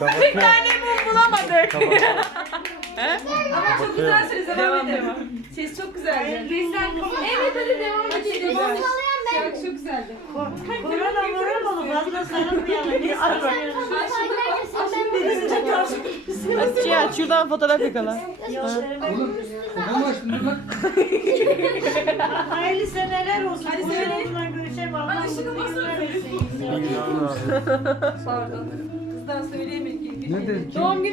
Bir tane mum bulamadık. Ama çok güzelsiniz. Devam devam. Ses çok güzeldi. Evet hadi devam edelim. Devam Şarkı çok güzeldi. Korona morona fazla sarılmayalım. Biz Cihan şuradan fotoğraf yakala. Hayırlı seneler olsun. Hadi Bu yolunla görüşelim. Allah Hadi şunu basın. Pardon. Kızdan söyleyemedik. Nedir? Doğum günü